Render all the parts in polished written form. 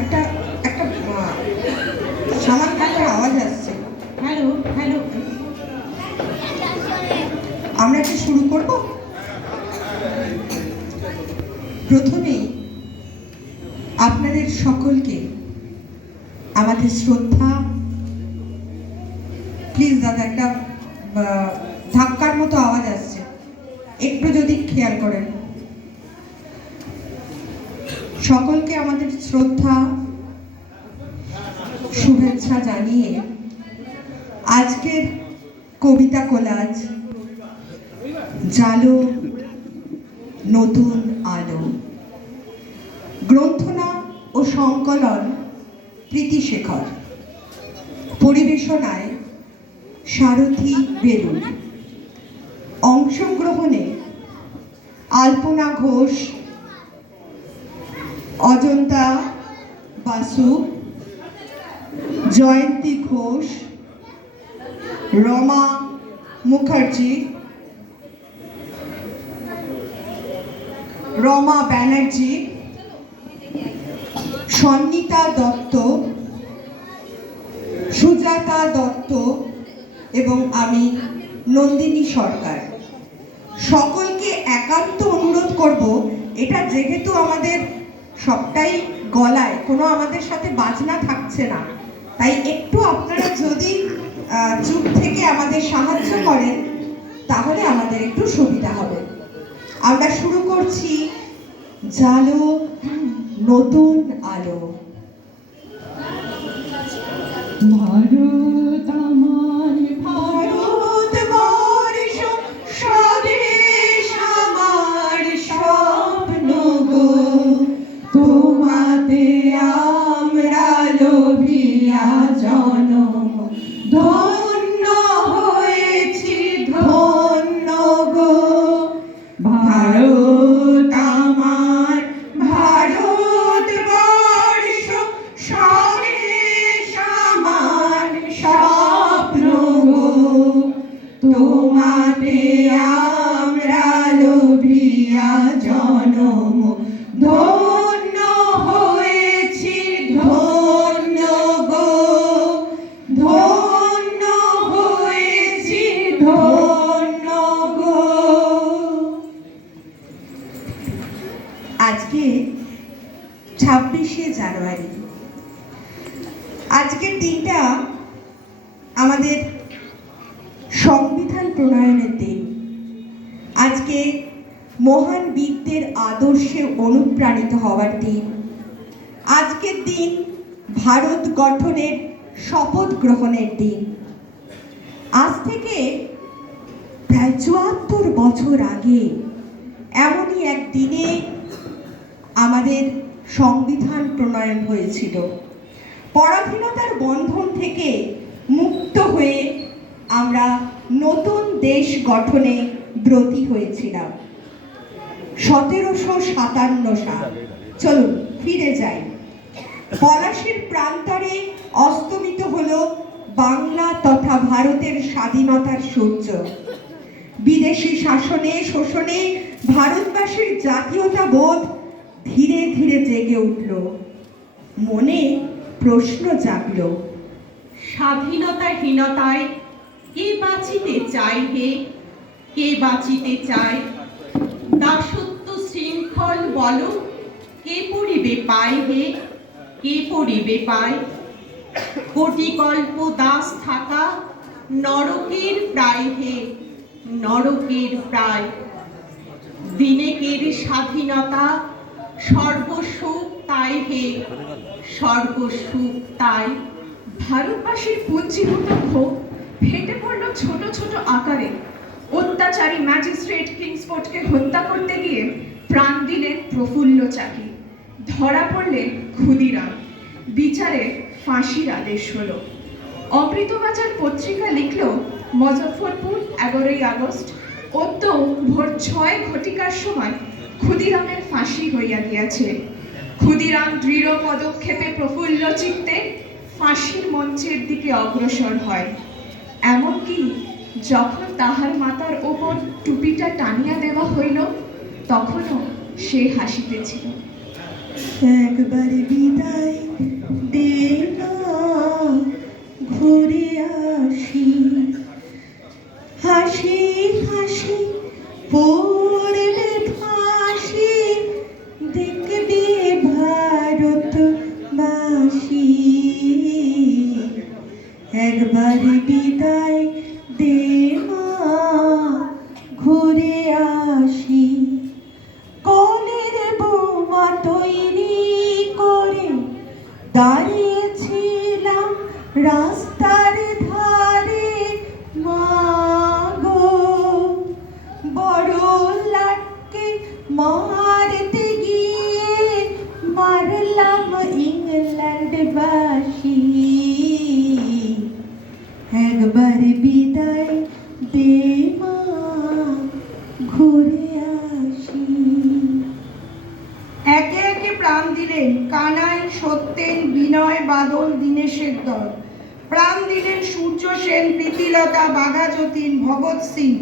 একটা একটা সামান্য একটা আওয়াজ আসছে। হ্যালো হ্যালো, আমরা কি শুরু করব? প্রথমেই আপনাদের সকলকে আমাদের শ্রদ্ধা। প্লিজ দাদা, একটা ধাক্কার মতো আওয়াজ আসছে, একটু যদি খেয়াল করেন। সকলকে আমাদের শ্রদ্ধা শুভেচ্ছা জানিয়ে আজকের কবিতা কোলাজ জালো নতুন আলো, গ্রন্থনা ও সংকলন প্রীতিশেখর, পরিবেশনায় সারথী বেলুর, অংশগ্রহণে আলপনা ঘোষ, অজন্তা বাসু, জয়ন্তী ঘোষ, রমা মুখার্জি, রমা ব্যানার্জি, সন্নিতা দত্ত, সুজাতা দত্ত এবং আমি নন্দিনী সরকার। সকলকে একান্ত অনুরোধ করব, এটা যেহেতু আমাদের সবটাই গলায়, কোনো আমাদের সাথে বাজনা থাকছে না, তাই একটু আপনারা যদি চুপ থেকে আমাদের সাহায্য করেন তাহলে আমাদের একটু সুবিধা হবে। আমরা শুরু করছি জালো নতুন আলো। ভারত আমার ভারতবর্ষ, স্বদেশ আমার স্বপ্ন গো, তোমাতে আমরা লোভিয়া জনম ধন্য হয়েছি ধন্য গো। ভারত আমার ভারতবর্ষ, স্বদেশ আমার স্বপ্ন গো, তোমাতে আমরা লোভিয়া জনম ধন্য হয়েছি ধন্য গো, ধন্য হয়েছি ধন্য গো। আজকে 26শে জানুয়ারি। আজকের দিনটা আমাদের সংবিধান প্রণয়নের দিন। আজকে মহান বীরদের আদর্শে অনুপ্রাণিত হওয়ার দিন। আজকের দিন ভারত গঠনের শপথ গ্রহণের দিন। আজ থেকে প্রায় ৭৪ বছর আগে এমনই এক দিনে আমাদের সংবিধান প্রণয়ন হয়েছিল। পরাধীনতার বন্ধন থেকে মুক্ত হয়ে আমরা নতুন দেশ গঠনে ব্রতী হয়েছিলাম। ১৭৫৭ সাল। চলুন ফিরে যাই। পলাশীর প্রান্তরে অস্তমিত হলো বাংলা তথা ভারতের স্বাধীনতার সূর্য। বিদেশি শাসনে শোষণে ভারতবাসীর জাতীয়তা বোধ ধীরে ধীরে জেগে উঠল। মনে প্রশ্ন জাগল, স্বাধীনতাহীনতায় কে বাঁচিতে চায় হে, কে বাঁচিতে চায়? দাসত্ব শৃঙ্খল বল কে পড়িবে পায় হে, কে পড়িবে পায়? কোটিকল্প দাস থাকা নরকের প্রায় হে, নরকের প্রায়। দিনেকের স্বাধীনতা সর্বসুখ তাই হে, সর্বসুখ তাই। ভারতবাসীর পুঞ্জীভূত ক্ষোভ ফেটে পড়ল ছোট ছোট আকারে। অত্যাচারী ম্যাজিস্ট্রেট কিংসফোর্ডকে হত্যা করতে গিয়ে প্রাণ দিলেন প্রফুল্ল চাকি। ধরা পড়লেন ক্ষুদিরাম। বিচারে ফাঁসির আদেশ হলো। অমৃতবাজার পত্রিকা লিখল, মুজফ্ফরপুর 11ই আগস্ট অদ্য ভোর 6 ঘটিকার সময় ক্ষুদিরামের ফাঁসি হইয়া গিয়াছে। ক্ষুদিরাম দৃঢ় পদক্ষেপে প্রফুল্ল চিত্তে ফাঁসির মঞ্চের দিকে অগ্রসর হয়। এমনকি যখন তাহার মাথার ওপর টুপিটা টানিয়া দেওয়া হইল, তখনও সে হাসিতেছিল। একবার বিদায় দে না, ঘুরে আসি। হাসি হাসি পড়বে ফাঁসি, দেখবি ভারতবাসী। একবার বিদায় দে মা, ঘুরে আসি। কলের বোমা তৈরি করে দাঁড়িয়েছিলাম রাস্তার ধারে, মাগো বড় লাটকে মারতে গিয়ে মারলাম ইংল্যান্ডবাসী। একবার বিদায় দে মা, ঘুরে আসি। একে একে প্রাণ দিলেন কানাই, সত্যেন, বিনয়, বাদল, দীনেশের দল। প্রাণ দিলেন সূর্য সেন, প্রীতিলতা, বাঘা যতীন, ভগৎ সিং,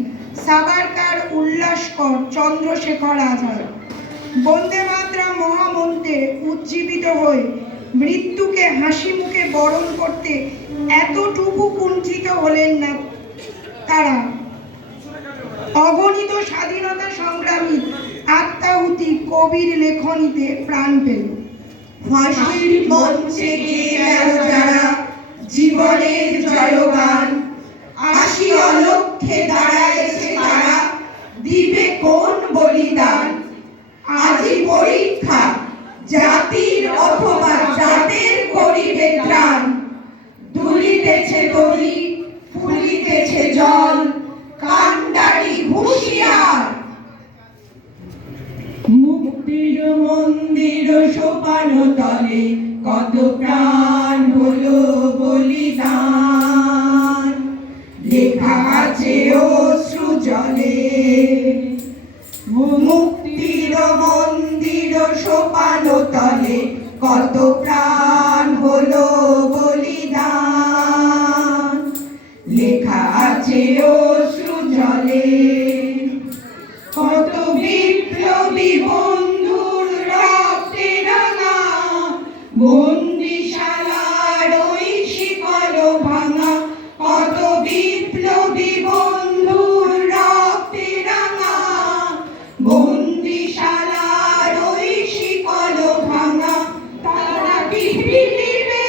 সাভারকার, উল্লাসকর, চন্দ্রশেখর আজাদ। বন্দে মাতরম মহামন্ত্রে উজ্জীবিত হয়ে মৃত্যুকে হাসি মুখে বরণ করতে এতটুকু কুণ্ঠিত হলেন না তারা। অগণিত স্বাধীনতা সংগ্রামী আত্মাহুতি কবির লেখনীতে প্রাণ পেল। ফাঁসির মঞ্চে গেয়ে গেল যারা জীবনের জয়গান, আশি অলক্ষে দাঁড়ায়েছে তারা, দিবে কোন বলিদান। আজি পরীক্ষা জাতির অথবা জাতের করিবে ত্রাণ, দুলিতেছে তরি ফুলিতেছে জল, কান্ডারি হুঁশিয়ার। মুক্তির মন্দির সোপান তলে কত প্রাণ হলো বলিদান, লেখা আছে অশ্রু জলে। মুক্তির মন্দির সোপান তলে কত প্রাণ হলো বলিদান, লেখা আছে অশ্রু জলে। কত বিপ্লবী বন্ধুর রক্তে রাঙা, বন্দিশালার ওই শিকল ভাঙা। কত বিপ্লবী বন্ধুর রক্তে রাঙা, বন্দিশালার ওই শিকল ভাঙা। তারা কি ফিরিবে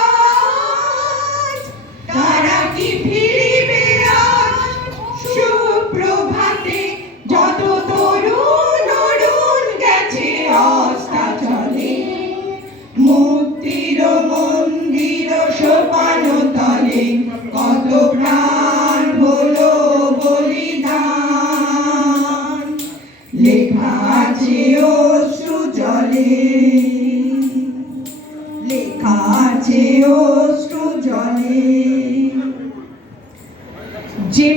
আজ, তারা কি ফিরিবে আজ সুপ্রভাতে, যত তরুণ অরুণ গেছে অস্তাচলে। মুক্তির মন্দির সোপান তলে কত প্রাণ হলো বলিদান, লেখা আছে অশ্রু জলে, লেখা আছে অশ্রু জলে।